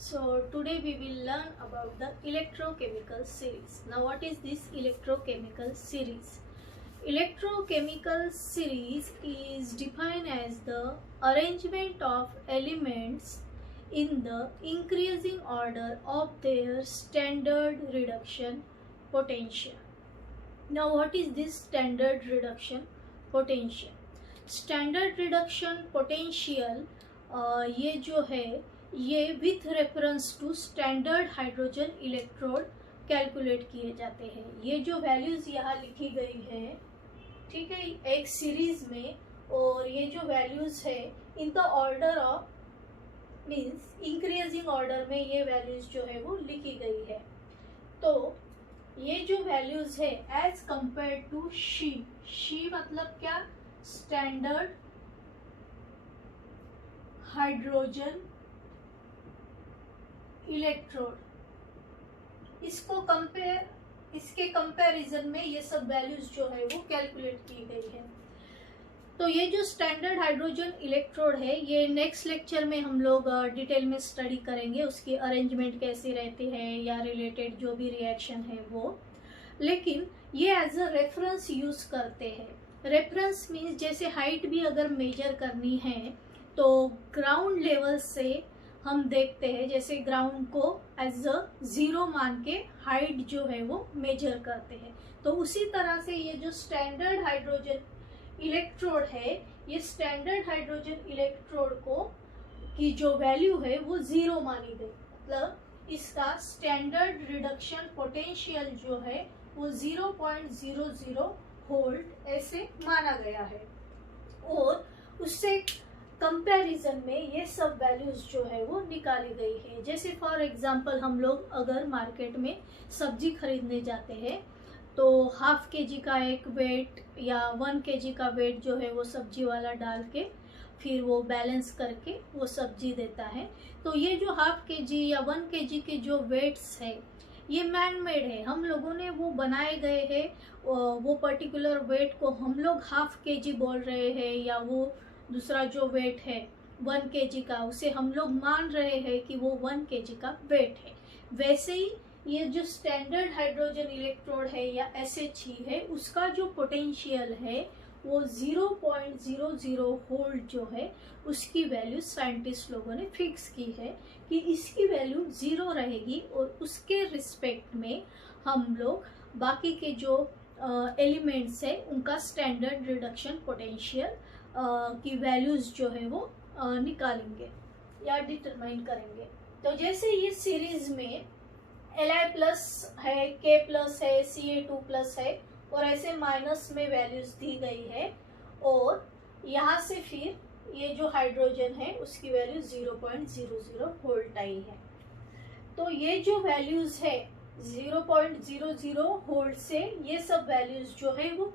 So today we will learn about the electrochemical series. Now what is this electrochemical series? Electrochemical series is defined as the arrangement of elements in the increasing order of their standard reduction potential. Now what is this standard reduction potential? Standard reduction potential ये जो है ये with reference to standard hydrogen electrode calculate किए जाते हैं। ये जो values यहाँ लिखी गई है, ठीक है, एक सीरीज में, और ये जो वैल्यूज है in the order of means increasing order में ये वैल्यूज जो है वो लिखी गई है। तो ये जो वैल्यूज है एज कंपेयर टू शी मतलब क्या, स्टैंडर्ड हाइड्रोजन इलेक्ट्रोड, इसके कंपैरिजन में ये सब वैल्यूज जो है वो कैलकुलेट की गई है। तो ये जो स्टैंडर्ड हाइड्रोजन इलेक्ट्रोड है ये नेक्स्ट लेक्चर में हम लोग डिटेल में स्टडी करेंगे, उसकी अरेंजमेंट कैसी रहती है या रिलेटेड जो भी रिएक्शन है वो। लेकिन ये एज अ रेफरेंस यूज करते हैं। रेफरेंस मीन्स जैसे हाइट भी अगर मेजर करनी है तो ग्राउंड लेवल से हम देखते हैं, जैसे ग्राउंड को एज अ जीरो मान के हाइट जो है वो मेजर करते हैं। तो उसी तरह से ये जो स्टैंडर्ड हाइड्रोजन इलेक्ट्रोड है, ये स्टैंडर्ड हाइड्रोजन इलेक्ट्रोड को की जो वैल्यू है वो जीरो मानी गई, मतलब इसका स्टैंडर्ड रिडक्शन पोटेंशियल जो है वो 0.00 वोल्ट ऐसे माना गया है। और उससे कंपैरिजन में ये सब वैल्यूज जो है वो निकाली गई है। जैसे फॉर एग्जांपल हम लोग अगर मार्केट में सब्जी खरीदने जाते हैं तो हाफ केजी का एक वेट या 1 केजी का वेट जो है वो सब्जी वाला डाल के फिर वो बैलेंस करके वो सब्जी देता है। तो ये जो हाफ केजी या 1 केजी के जो वेट्स है ये मैन मेड है, हम लोगों ने वो बनाए गए हैं। वो पर्टिकुलर वेट को हम लोग हाफ केजी बोल रहे हैं, या वो दूसरा जो वेट है 1 केजी का उसे हम लोग मान रहे हैं कि वो 1 केजी का वेट है। वैसे ही ये जो स्टैंडर्ड हाइड्रोजन इलेक्ट्रोड है या SHE है, उसका जो पोटेंशियल है वो 0.00 वोल्ट जो है उसकी वैल्यू साइंटिस्ट लोगों ने फिक्स की है कि इसकी वैल्यू 0 रहेगी, और उसके रिस्पेक्ट में हम लोग बाकी के जो एलिमेंट्स है उनका स्टैंडर्ड रिडक्शन पोटेंशियल की वैल्यूज जो है वो निकालेंगे या डिटरमाइन करेंगे। तो जैसे ये सीरीज में Li+ है, K+ है, Ca2+ है, और ऐसे माइनस में वैल्यूज दी गई है, और यहाँ से फिर ये जो हाइड्रोजन है उसकी वैल्यू 0.00 वोल्ट आई है। तो ये जो वैल्यूज है 0.00 वोल्ट से ये सब वैल्यूज जो है वो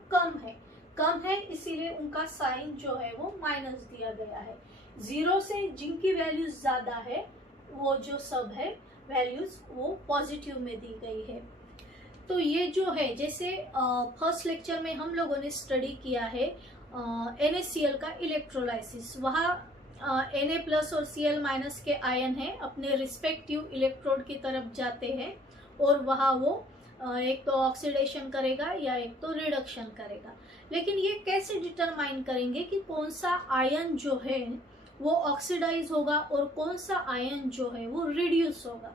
कम है, इसीलिए उनका साइन जो है वो माइनस दिया गया है। 0 से जिनकी वैल्यूज ज्यादा है वो जो सब है वैल्यूज वो पॉजिटिव में दी गई है। तो ये जो है जैसे फर्स्ट लेक्चर में हम लोगों ने स्टडी किया है NaCl का इलेक्ट्रोलाइसिस, वहाँ Na+ और Cl- के आयन है अपने रिस्पेक्टिव इलेक्ट्रोड की तरफ जाते हैं, और वहाँ वो एक तो ऑक्सीडेशन करेगा या एक तो रिडक्शन करेगा। लेकिन ये कैसे डिटरमाइन करेंगे कि कौन सा आयन जो है वो ऑक्सीडाइज होगा और कौन सा आयन जो है वो रिड्यूस होगा?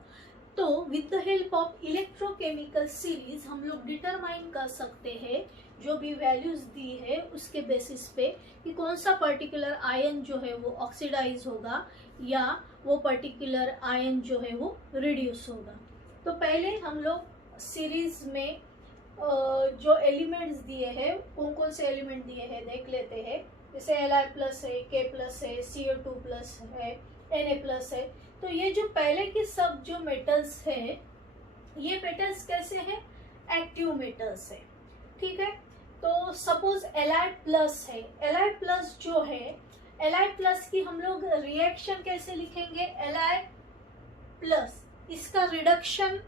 तो with the help of electrochemical series हम लोग डिटरमाइन कर सकते हैं जो भी वैल्यूज दी है उसके बेसिस पे कि कौन सा पर्टिकुलर आयन जो है वो ऑक्सीडाइज होगा या वो पर्टिकुलर आयन जो है वो रिड्यूस होगा। तो पहले हम लोग सीरीज में जो एलिमेंट्स दिए हैं, कौन कौन से एलिमेंट दिए हैं देख लेते हैं। जैसे Li+ है, K+ है, Ca2+ है, Na+ है। तो ये जो पहले के सब जो मेटल्स है, ये मेटल्स कैसे हैं? एक्टिव मेटल्स है, ठीक है। तो सपोज Li+ है, Li+ जो है, Li+ की हम लोग रिएक्शन कैसे लिखेंगे? Li+, इसका रिडक्शन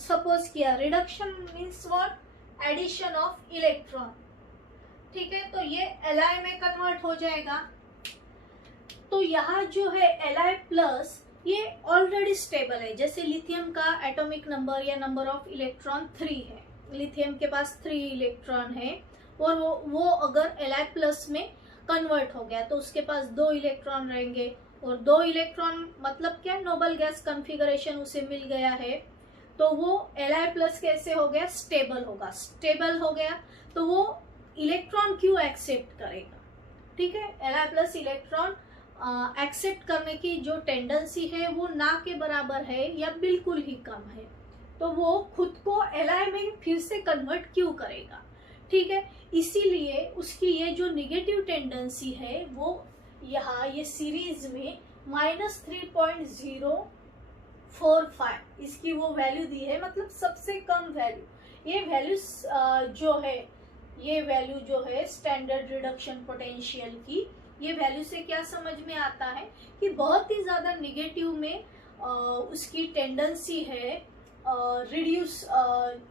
सपोज किया, reduction means what? Addition of electron, ठीक है। तो ये Li में कन्वर्ट हो जाएगा। तो यहाँ जो है Li+ ये ऑलरेडी स्टेबल है। जैसे लिथियम का एटॉमिक नंबर या नंबर ऑफ इलेक्ट्रॉन 3 है, लिथियम के पास 3 इलेक्ट्रॉन है, और वो अगर Li+ में कन्वर्ट हो गया तो उसके पास 2 इलेक्ट्रॉन रहेंगे, और 2 इलेक्ट्रॉन मतलब क्या, नोबल गैस कॉन्फ़िगरेशन उसे मिल गया है, तो वो Li+ कैसे हो गया, स्टेबल होगा। स्टेबल हो गया तो वो इलेक्ट्रॉन क्यों एक्सेप्ट करेगा, ठीक है। Li+ इलेक्ट्रॉन एक्सेप्ट करने की जो टेंडेंसी है वो ना के बराबर है या बिल्कुल ही कम है, तो वो खुद को Li में फिर से कन्वर्ट क्यों करेगा, ठीक है। इसीलिए उसकी ये जो निगेटिव टेंडेंसी है वो यहाँ ये सीरीज में -3.045 इसकी वो वैल्यू दी है, मतलब सबसे कम वैल्यू। ये वैल्यू जो है, ये वैल्यू जो है स्टैंडर्ड रिडक्शन पोटेंशियल की, ये वैल्यू से क्या समझ में आता है कि बहुत ही ज्यादा निगेटिव में उसकी टेंडेंसी है रिड्यूस,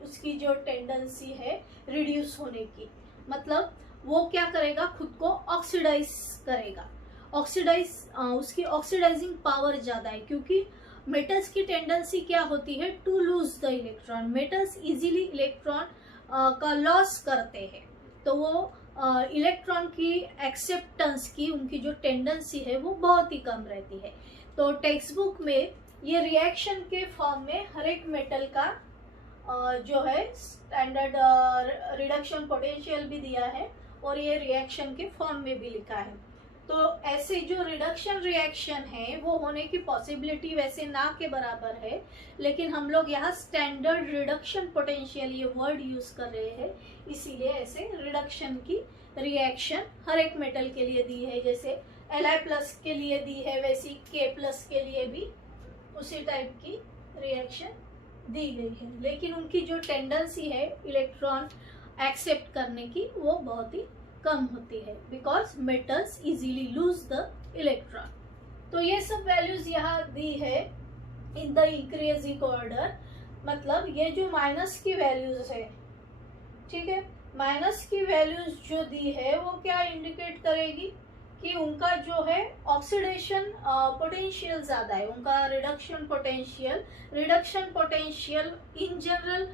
उसकी जो टेंडेंसी है रिड्यूस होने की, मतलब वो क्या करेगा, खुद को ऑक्सीडाइज करेगा। ऑक्सीडाइज, उसकी ऑक्सीडाइजिंग पावर ज्यादा है, क्योंकि मेटल्स की टेंडेंसी क्या होती है, to lose the electron. Metals easily electron का लॉस करते हैं, तो वो इलेक्ट्रॉन की एक्सेप्टेंस की उनकी जो टेंडेंसी है वो बहुत ही कम रहती है। तो टेक्स्ट बुक में ये रिएक्शन के फॉर्म में हर एक मेटल का जो है स्टैंडर्ड रिडक्शन पोटेंशियल भी दिया है, और ये रिएक्शन के फॉर्म में भी लिखा है। तो ऐसे जो रिडक्शन रिएक्शन है वो होने की पॉसिबिलिटी वैसे ना के बराबर है, लेकिन हम लोग यहाँ स्टैंडर्ड रिडक्शन पोटेंशियल ये वर्ड यूज कर रहे हैं, इसीलिए ऐसे रिडक्शन की रिएक्शन हर एक मेटल के लिए दी है। जैसे Li+ के लिए दी है, वैसी K+ के लिए भी उसी टाइप की रिएक्शन दी गई है, लेकिन उनकी जो टेंडेंसी है इलेक्ट्रॉन एक्सेप्ट करने की वो बहुत ही कम होती है, because metals easily loose the electron. तो ये सब वैल्यूज यहाँ दी है इन द इंक्रीजिंग ऑर्डर, मतलब ये जो माइनस की वैल्यूज है, ठीक है, माइनस की वैल्यूज जो दी है वो क्या इंडिकेट करेगी कि उनका जो है ऑक्सीडेशन पोटेंशियल ज्यादा है, उनका reduction potential in general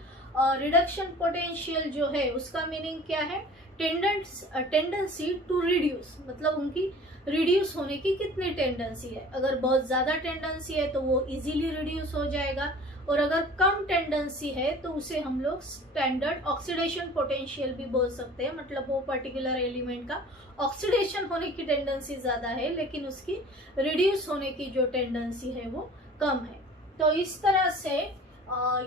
reduction potential जो है उसका मीनिंग क्या है, टेंडेंसी टू रिड्यूस, मतलब उनकी रिड्यूस होने की कितनी टेंडेंसी है। अगर बहुत ज्यादा टेंडेंसी है तो वो इजीली रिड्यूस हो जाएगा, और अगर कम टेंडेंसी है तो उसे हम लोग स्टैंडर्ड ऑक्सीडेशन पोटेंशियल भी बोल सकते हैं, मतलब वो पर्टिकुलर एलिमेंट का ऑक्सीडेशन होने की टेंडेंसी ज्यादा है लेकिन उसकी रिड्यूस होने की जो टेंडेंसी है वो कम है। तो इस तरह से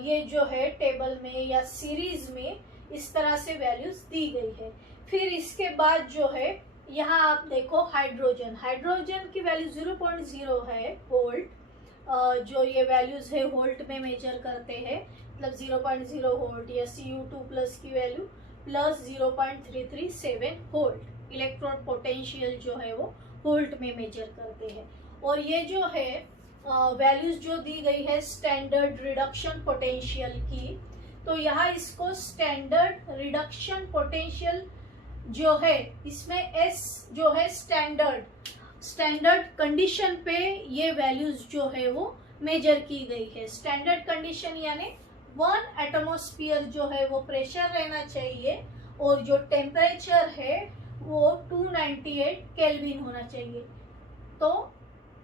ये जो है टेबल में या सीरीज में इस तरह से वैल्यूज दी गई है। फिर इसके बाद जो है यहाँ आप देखो हाइड्रोजन की वैल्यू 0.0 है वोल्ट, जो ये वैल्यूज है वोल्ट में मेजर करते हैं, मतलब 0.0 वोल्ट, या Cu2+ की वैल्यू +0.337 वोल्ट। इलेक्ट्रॉन पोटेंशियल जो है वो वोल्ट में मेजर करते हैं। और ये जो है वैल्यूज जो दी गई है स्टैंडर्ड रिडक्शन पोटेंशियल की, तो यहाँ इसको स्टैंडर्ड रिडक्शन पोटेंशियल जो है इसमें S जो है स्टैंडर्ड कंडीशन पे ये वैल्यूज जो है वो मेजर की गई है। स्टैंडर्ड कंडीशन यानी 1 एटमॉस्फेयर जो है वो प्रेशर रहना चाहिए, और जो टेम्परेचर है वो 298 केल्विन होना चाहिए। तो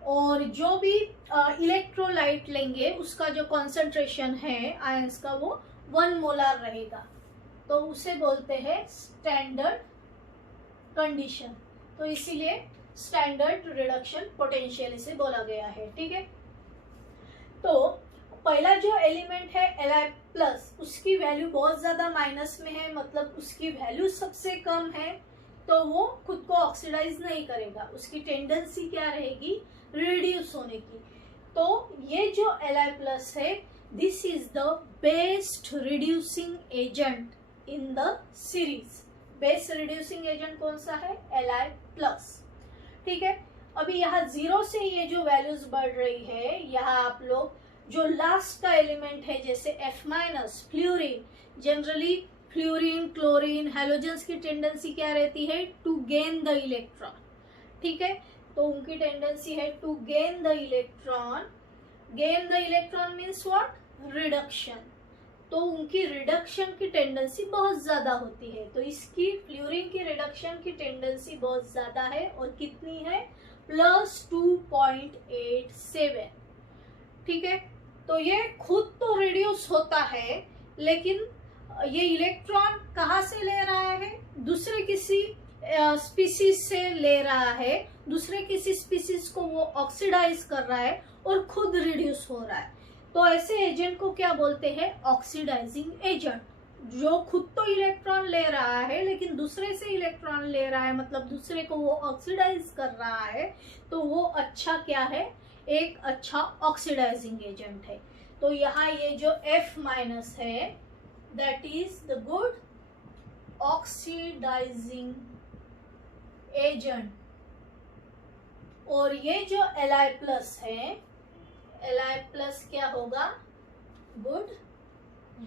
और जो भी इलेक्ट्रोलाइट लेंगे उसका जो कॉन्सेंट्रेशन है आयंस का वो 1 मोलार रहेगा, तो उसे बोलते हैं स्टैंडर्ड कंडीशन। तो इसीलिए स्टैंडर्ड रिडक्शन पोटेंशियल इसे बोला गया है, ठीक है। तो पहला जो एलिमेंट है Li+, उसकी वैल्यू बहुत ज्यादा माइनस में है, मतलब उसकी वैल्यू सबसे कम है, तो वो खुद को ऑक्सीडाइज नहीं करेगा, उसकी टेंडेंसी क्या रहेगी, रिड्यूस होने की। तो ये जो Li+ है, this is the best reducing agent in the series. Best reducing agent कौन सा है, Li+, ठीक है। अभी यहाँ 0 से ये जो वैल्यूज बढ़ रही है, यहाँ आप लोग जो लास्ट का एलिमेंट है जैसे F-, फ्लूरीन, जनरली फ्लूरीन, क्लोरीन, हैलोजेंस की टेंडेंसी क्या रहती है, टू गेन द इलेक्ट्रॉन, ठीक है। तो उनकी टेंडेंसी है to gain the electron. Gain the electron means what? Reduction. तो उनकी रिडक्शन की टेंडेंसी बहुत ज्यादा होती है। तो इसकी फ्लोरीन की रिडक्शन की टेंडेंसी बहुत ज्यादा है, और कितनी है? +2.87। ठीक है, तो ये खुद तो रिड्यूस होता है, लेकिन ये इलेक्ट्रॉन कहाँ से ले रहा है? दूसरे किसी स्पीसीज से ले रहा है। दूसरे किसी स्पीसीज को वो ऑक्सीडाइज कर रहा है और खुद रिड्यूस हो रहा है। तो ऐसे एजेंट को क्या बोलते हैं? Oxidising agent. जो खुद तो इलेक्ट्रॉन ले रहा है लेकिन दूसरे से इलेक्ट्रॉन ले रहा है, मतलब दूसरे को वो ऑक्सीडाइज कर रहा है, तो वो अच्छा क्या है? एक अच्छा ऑक्सीडाइजिंग एजेंट है। तो यहाँ ये जो F- है, that is the good oxidising agent. और ये जो Li+ है, Li+ क्या होगा? Good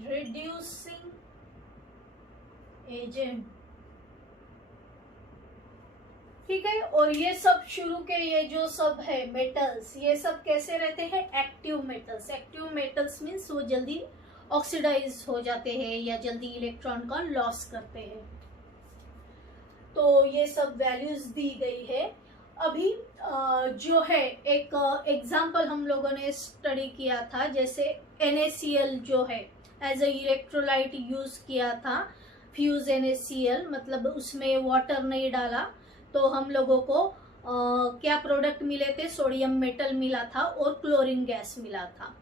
reducing agent. ठीक है, और ये सब शुरू के ये जो सब है मेटल्स, ये सब कैसे रहते हैं? Active metals. Active metals means वो जल्दी ऑक्सीडाइज हो जाते हैं या जल्दी इलेक्ट्रॉन का लॉस करते हैं। तो ये सब वैल्यूज दी गई है। अभी जो है एक एग्जाम्पल हम लोगों ने स्टडी किया था, जैसे NaCl जो है एज ए इलेक्ट्रोलाइट यूज किया था, फ्यूज NaCl, मतलब उसमें वाटर नहीं डाला, तो हम लोगों को क्या प्रोडक्ट मिले थे? सोडियम मेटल मिला था और क्लोरीन गैस मिला था।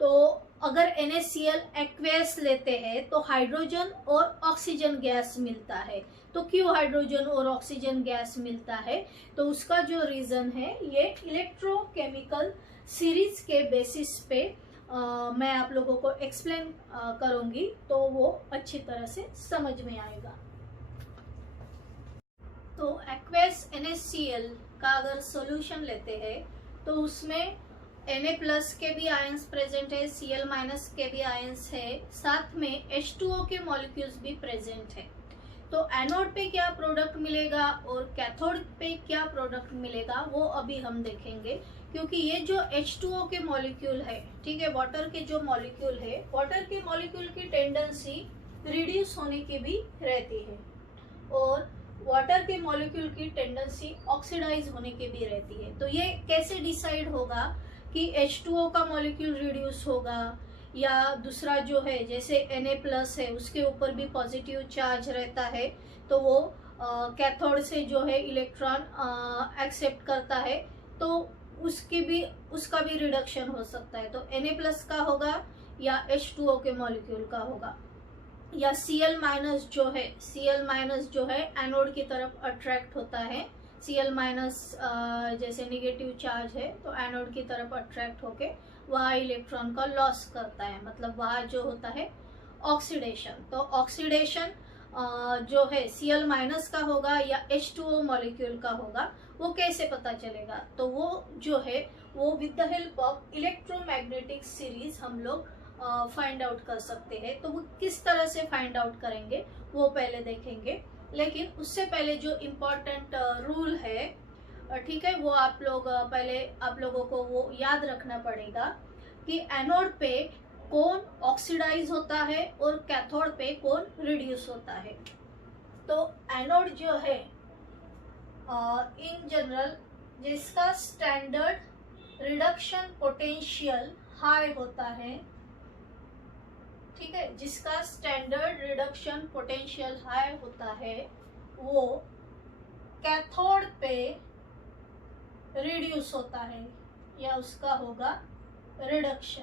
तो अगर NaCl एक्वेस लेते हैं तो हाइड्रोजन और ऑक्सीजन गैस मिलता है। तो क्यों हाइड्रोजन और ऑक्सीजन गैस मिलता है? तो उसका जो रीजन है, ये इलेक्ट्रोकेमिकल सीरीज के बेसिस पे मैं आप लोगों को एक्सप्लेन करूंगी, तो वो अच्छी तरह से समझ में आएगा। तो एक्वेस NaCl का अगर सॉल्यूशन लेते हैं तो उसमें Na+ के भी आयंस प्रेजेंट है, Cl- के भी आयंस है, साथ में H2O के मॉलिक्यूल्स भी प्रेजेंट है। तो एनोड पे क्या प्रोडक्ट मिलेगा और कैथोड पे क्या प्रोडक्ट मिलेगा, वो अभी हम देखेंगे। क्योंकि ये जो H2O के मॉलिक्यूल है, ठीक है, वाटर के जो मॉलिक्यूल है, वाटर के मॉलिक्यूल की टेंडेंसी रिड्यूस होने की भी रहती है, और वाटर के मॉलिक्यूल की टेंडेंसी ऑक्सीडाइज होने की भी रहती है। तो ये कैसे डिसाइड होगा कि H2O का मॉलिक्यूल रिड्यूस होगा या दूसरा जो है जैसे Na+ है, उसके ऊपर भी पॉजिटिव चार्ज रहता है, तो वो कैथोड से जो है इलेक्ट्रॉन एक्सेप्ट करता है, तो उसका भी रिडक्शन हो सकता है। तो Na+ का होगा या H2O के मॉलिक्यूल का होगा, या Cl- जो है एनोड की तरफ अट्रैक्ट होता है। Cl- जैसे निगेटिव चार्ज है तो एनोड की तरफ अट्रैक्ट होके वहाँ इलेक्ट्रॉन का लॉस करता है, मतलब वहाँ जो होता है ऑक्सीडेशन। तो ऑक्सीडेशन जो है Cl- का होगा या H2O मॉलिक्यूल का होगा, वो कैसे पता चलेगा? तो वो जो है वो with the help of electromagnetic series हम लोग फाइंड आउट कर सकते हैं। तो वो किस तरह से फाइंड आउट करेंगे वो पहले देखेंगे, लेकिन उससे पहले जो इम्पोर्टेंट रूल है, ठीक है, वो आप लोगों को वो याद रखना पड़ेगा कि एनोड पे कौन ऑक्सीडाइज होता है और कैथोड पे कौन रिड्यूस होता है। तो एनोड जो है इन जनरल जिसका स्टैंडर्ड रिडक्शन पोटेंशियल हाई होता है, ठीक है, जिसका स्टैंडर्ड रिडक्शन पोटेंशियल हाई होता है, वो कैथोड पे रिड्यूस होता है या उसका होगा रिडक्शन।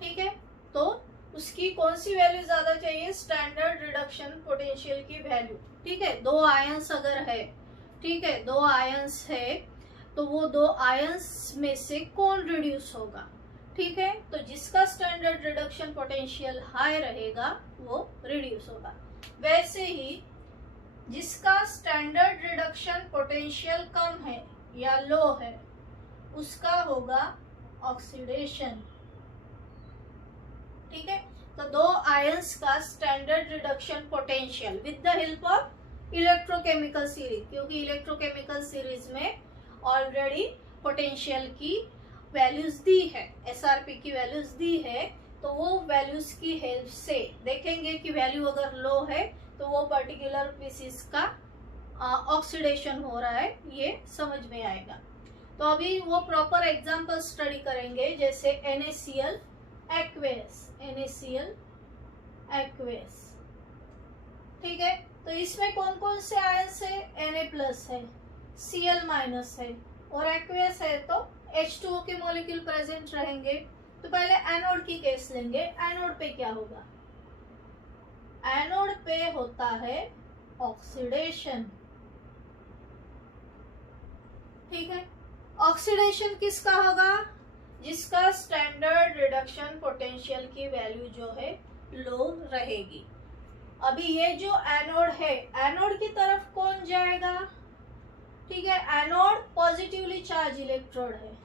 ठीक है, तो उसकी कौन सी वैल्यू ज्यादा चाहिए? स्टैंडर्ड रिडक्शन पोटेंशियल की वैल्यू। ठीक है, 2 आयंस अगर है, ठीक है, 2 आयंस है, तो वो 2 आयंस में से कौन रिड्यूस होगा? ठीक है, तो जिसका स्टैंडर्ड रिडक्शन पोटेंशियल हाई रहेगा वो रिड्यूस होगा। वैसे ही जिसका स्टैंडर्ड रिडक्शन पोटेंशियल कम है या लो है, उसका होगा ऑक्सीडेशन। ठीक है, तो 2 आयंस का standard reduction potential with the help of electrochemical series, क्योंकि इलेक्ट्रोकेमिकल सीरीज में ऑलरेडी पोटेंशियल की वैल्यूज दी है, SRP की वैल्यूज दी है, तो वो वैल्यूज की हेल्प से देखेंगे कि वैल्यू अगर लो है तो वो पर्टिकुलर स्पीसीज का ऑक्सीडेशन हो रहा है, ये समझ में आएगा। तो अभी वो प्रॉपर एग्जांपल स्टडी करेंगे, जैसे NaCl एक्वेस, NaCl एक्वेस, ठीक है। तो इसमें कौन कौन से आयंस है, Na+ है, Cl- है और एक्वेस है तो H2O के मॉलिक्यूल प्रेजेंट रहेंगे। तो पहले एनोड की केस लेंगे। एनोड पे क्या होगा, एनोड पे होता है ऑक्सीडेशन, ठीक है। ऑक्सीडेशन किसका होगा, जिसका स्टैंडर्ड रिडक्शन पोटेंशियल की वैल्यू जो है लो रहेगी। अभी ये जो एनोड है, एनोड की तरफ कौन जाएगा, ठीक है। एनोड पॉजिटिवली चार्ज इलेक्ट्रोड है,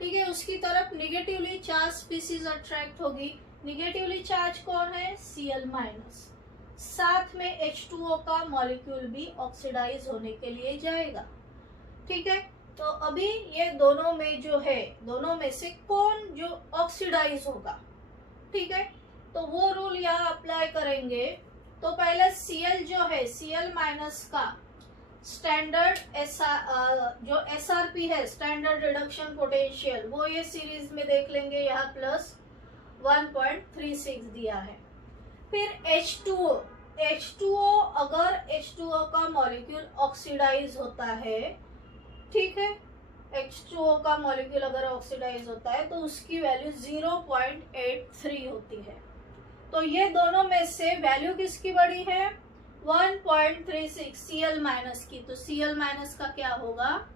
ठीक है, उसकी तरफ निगेटिवली चार्ज स्पीसीज अट्रैक्ट होगी। निगेटिवली चार्ज कौन है, Cl-, साथ में H2O का मॉलिक्यूल भी ऑक्सीडाइज होने के लिए जाएगा, ठीक है। तो अभी ये दोनों में जो है, दोनों में से कौन जो ऑक्सीडाइज होगा, ठीक है, तो वो रूल यहाँ अप्लाई करेंगे। तो पहले Cl जो है, Cl- का स्टैंडर्ड जो SRP है, स्टैंडर्ड रिडक्शन पोटेंशियल, वो ये सीरीज में देख लेंगे, यहाँ +1.36 दिया है। फिर H2O, अगर H2O का मॉलिक्यूल ऑक्सीडाइज होता है, ठीक है, H2O का मॉलिक्यूल अगर ऑक्सीडाइज होता है तो उसकी वैल्यू 0.83 होती है। तो ये दोनों में से वैल्यू किसकी बड़ी है, 1.36 Cl- की। तो Cl- का क्या होगा,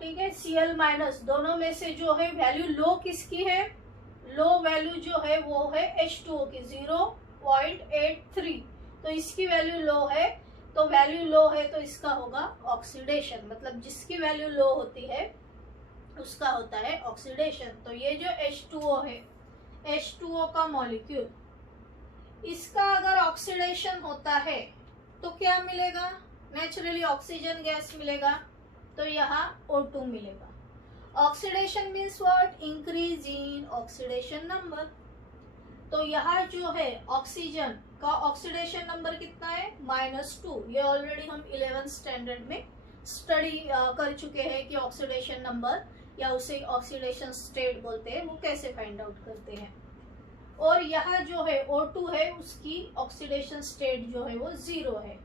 ठीक है, Cl- दोनों में से जो है वैल्यू लो किसकी है, लो वैल्यू जो है वो है H2O की 0.83। तो इसकी वैल्यू लो है, तो वैल्यू लो है तो इसका होगा ऑक्सीडेशन, मतलब जिसकी वैल्यू लो होती है उसका होता है ऑक्सीडेशन। तो ये जो H2O है, H2O का मॉलिक्यूल, इसका अगर ऑक्सीडेशन होता है तो क्या मिलेगा, नेचुरली ऑक्सीजन गैस मिलेगा, तो यहाँ O2 मिलेगा। Oxidation means what, increase in oxidation number. तो यहाँ जो है ऑक्सीजन का ऑक्सीडेशन नंबर कितना है, -2। ये ऑलरेडी हम 11th स्टैंडर्ड में स्टडी कर चुके हैं कि ऑक्सीडेशन नंबर या उसे ऑक्सीडेशन स्टेट बोलते हैं, वो कैसे फाइंड आउट करते हैं। और यहाँ जो है O2 है, उसकी ऑक्सीडेशन स्टेट जो है वो 0 है।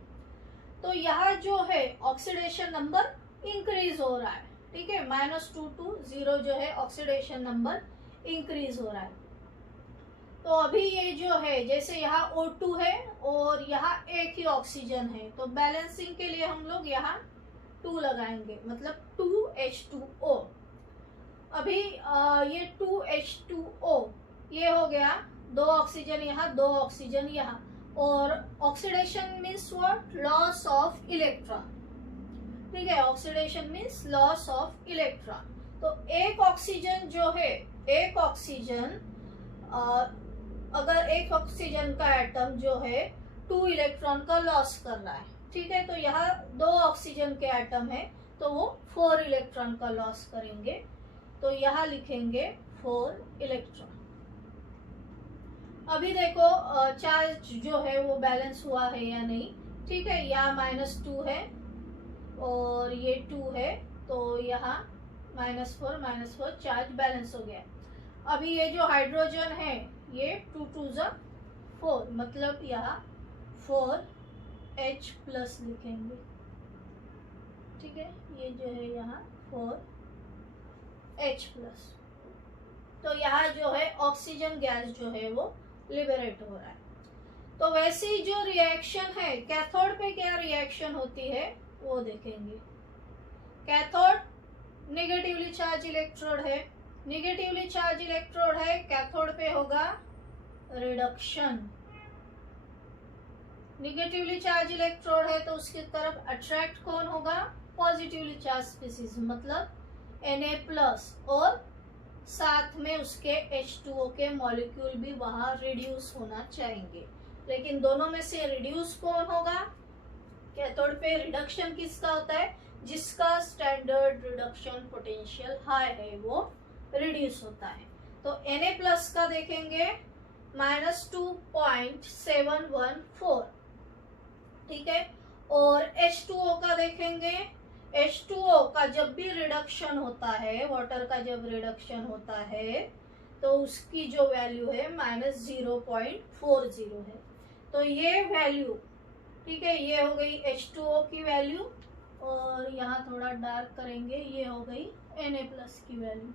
तो यहाँ जो है ऑक्सीडेशन नंबर इंक्रीज हो रहा है, ठीक है, -2 to 0 जो है ऑक्सीडेशन नंबर इंक्रीज हो रहा है। तो अभी ये जो है, जैसे यहाँ O2 है और यहाँ एक ही ऑक्सीजन है, तो बैलेंसिंग के लिए हम लोग यहाँ 2 लगाएंगे, मतलब 2H2O। अभी ये 2H2O ये हो गया, 2 ऑक्सीजन यहाँ, 2 ऑक्सीजन यहाँ। और oxidation means what, loss of electron, ठीक है, oxidation means loss of electron. तो एक ऑक्सीजन जो है, एक ऑक्सीजन अगर एक ऑक्सीजन का एटम जो है 2 इलेक्ट्रॉन का लॉस कर रहा है, ठीक है, तो यहाँ 2 ऑक्सीजन के एटम है तो वो 4 इलेक्ट्रॉन का लॉस करेंगे। तो यहाँ लिखेंगे 4 इलेक्ट्रॉन। अभी देखो चार्ज जो है वो बैलेंस हुआ है या नहीं, ठीक है, यहाँ -2 है और ये 2 है, तो यहाँ -4 चार्ज बैलेंस हो गया। अभी ये जो हाइड्रोजन है ये 2 2 4, मतलब यहाँ 4H+ लिखेंगे, ठीक है, ये जो है यहाँ 4H+। तो यहाँ जो है ऑक्सीजन गैस जो है वो लिबरेट हो रहा है। तो वैसे ही जो रिएक्शन है, कैथोड पे क्या रिएक्शन होती है वो देखेंगे। कैथोड नेगेटिवली चार्ज इलेक्ट्रोड है, नेगेटिवली चार्ज इलेक्ट्रोड है, कैथोड पे होगा रिडक्शन। नेगेटिवली चार्ज इलेक्ट्रोड है तो उसकी तरफ अट्रैक्ट कौन होगा, पॉजिटिवली चार्ज स्पीसीज, मतलब Na+, और साथ में उसके H2O के मॉलिक्यूल भी वहां रिड्यूस होना चाहेंगे। लेकिन दोनों में से रिड्यूस कौन होगा, कैथोड पे रिडक्शन किसका होता है, जिसका स्टैंडर्ड रिडक्शन पोटेंशियल हाई है वो रिड्यूस होता है। तो Na+ का देखेंगे -2.714, ठीक है। और H2O का देखेंगे, H2O का जब भी रिडक्शन होता है, वाटर का जब रिडक्शन होता है तो उसकी जो वैल्यू है -0.40 है। तो ये वैल्यू, ठीक है, ये हो गई H2O की वैल्यू, और यहाँ थोड़ा डार्क करेंगे, ये हो गई Na+ की वैल्यू।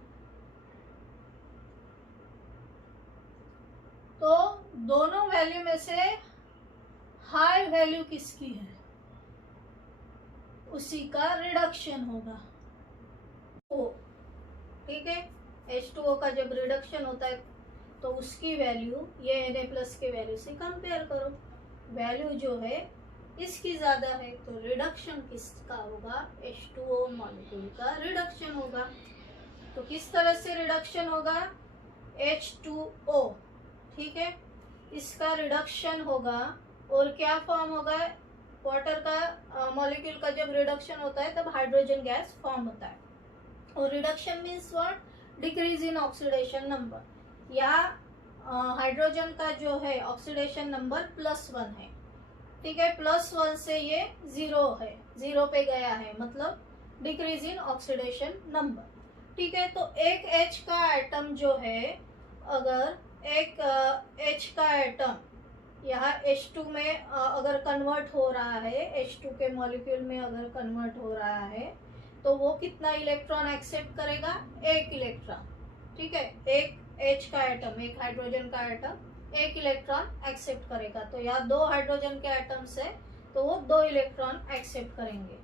तो दोनों वैल्यू में से हाई वैल्यू किसकी है, उसी का रिडक्शन होगा। ठीक है, H2O का जब रिडक्शन होता है तो उसकी वैल्यू ये Na+ के वैल्यू से कंपेयर करो। वैल्यू जो है इसकी ज्यादा है तो रिडक्शन किसका होगा, H2O मॉलिक्यूल का रिडक्शन होगा। तो किस तरह से रिडक्शन होगा, H2O, ठीक है, इसका रिडक्शन होगा और क्या फॉर्म होगा, वाटर का मॉलिक्यूल का जब रिडक्शन होता है तब हाइड्रोजन गैस फॉर्म होता है। और reduction means what, decrease in oxidation number. या हाइड्रोजन का जो है ऑक्सीडेशन नंबर +1 है, ठीक है, +1 से ये 0 है, 0 पे गया है, मतलब डिक्रीज इन ऑक्सीडेशन नंबर, ठीक है। तो एक H का एटम जो है, अगर एक H का एटम यहाँ H2 में अगर कन्वर्ट हो रहा है, H2 के मॉलिक्यूल में अगर कन्वर्ट हो रहा है तो वो कितना इलेक्ट्रॉन एक्सेप्ट करेगा, 1 इलेक्ट्रॉन, ठीक है। एक H का एटम, एक हाइड्रोजन का एटम 1 इलेक्ट्रॉन एक्सेप्ट करेगा। तो यहाँ 2 हाइड्रोजन के एटम्स है तो वो 2 इलेक्ट्रॉन एक्सेप्ट करेंगे।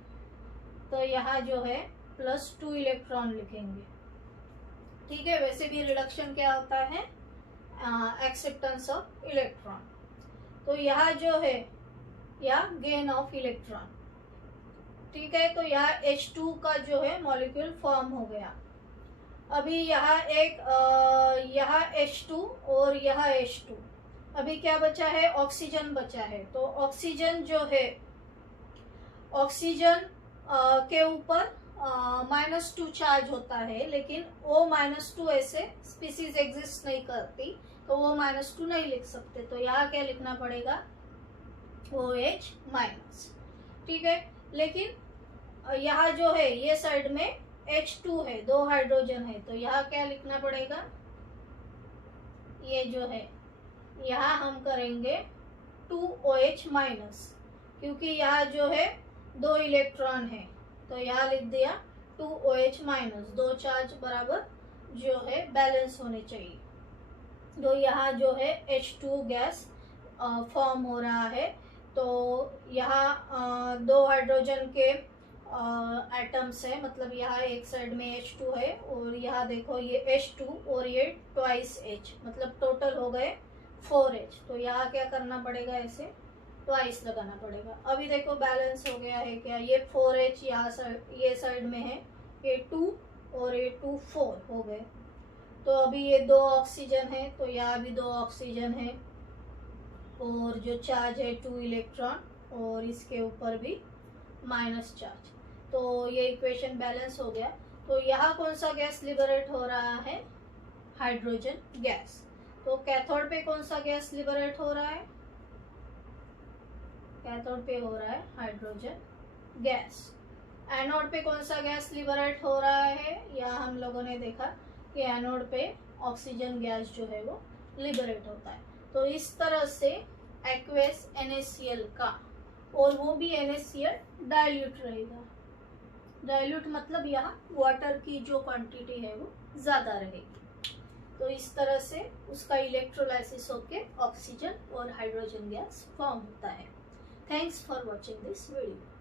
तो यहाँ जो है +2 इलेक्ट्रॉन लिखेंगे, ठीक है। वैसे भी रिडक्शन क्या होता है, एक्सेप्टेंस ऑफ इलेक्ट्रॉन। तो यहाँ जो है या गेन ऑफ इलेक्ट्रॉन, ठीक है। तो यहाँ H2 का जो है मॉलिक्यूल फॉर्म हो गया। अभी यहाँ एक यहाँ H2 और यहाँ H2, अभी क्या बचा है, ऑक्सीजन बचा है। तो ऑक्सीजन जो है, ऑक्सीजन के ऊपर -2 चार्ज होता है, लेकिन वो -2 ऐसे स्पीसीज एग्जिस्ट नहीं करती तो वो -2 नहीं लिख सकते। तो यहाँ क्या लिखना पड़ेगा, OH-, ठीक है। लेकिन यहाँ जो है ये साइड में H2 है, 2 हाइड्रोजन है, तो यहाँ क्या लिखना पड़ेगा, ये जो है यहाँ हम करेंगे 2OH-, क्योंकि यहाँ जो है 2 इलेक्ट्रॉन है तो यहाँ लिख दिया 2OH-, 2 चार्ज बराबर जो है बैलेंस होने चाहिए। तो यहाँ जो है H2 गैस फॉर्म हो रहा है। तो यहाँ 2 हाइड्रोजन के एटम्स है, मतलब यहाँ एक साइड में H2 है और यहाँ देखो ये H2 और ये 2H, मतलब टोटल हो गए 4H। तो यहाँ क्या करना पड़ेगा, ऐसे 2 लगाना पड़ेगा। अभी देखो बैलेंस हो गया है क्या, ये 4H यहाँ ये साइड में है, ये 2 और ये 2 4 हो गए। तो अभी ये 2 ऑक्सीजन है तो यहाँ भी 2 ऑक्सीजन है और जो चार्ज है 2 इलेक्ट्रॉन और इसके ऊपर भी माइनस चार्ज। तो ये इक्वेशन बैलेंस हो गया। तो यहाँ कौन सा गैस लिबरेट हो रहा है, हाइड्रोजन गैस। तो कैथोड पे कौन सा गैस लिबरेट हो रहा है, कैथोड पे हो रहा है हाइड्रोजन गैस। एनोड पे कौन सा गैस लिबरेट हो रहा है, यहाँ हम लोगों ने देखा कि एनोड पे ऑक्सीजन गैस जो है वो लिबरेट होता है। तो इस तरह से एक्वेस NaCl का, और वो भी NaCl डाइल्यूट रहेगा। डाइल्यूट मतलब यहाँ वाटर की जो क्वांटिटी है वो ज़्यादा रहेगी। तो इस तरह से उसका इलेक्ट्रोलाइसिस होके ऑक्सीजन और हाइड्रोजन गैस फॉर्म होता है। Thanks for watching this video.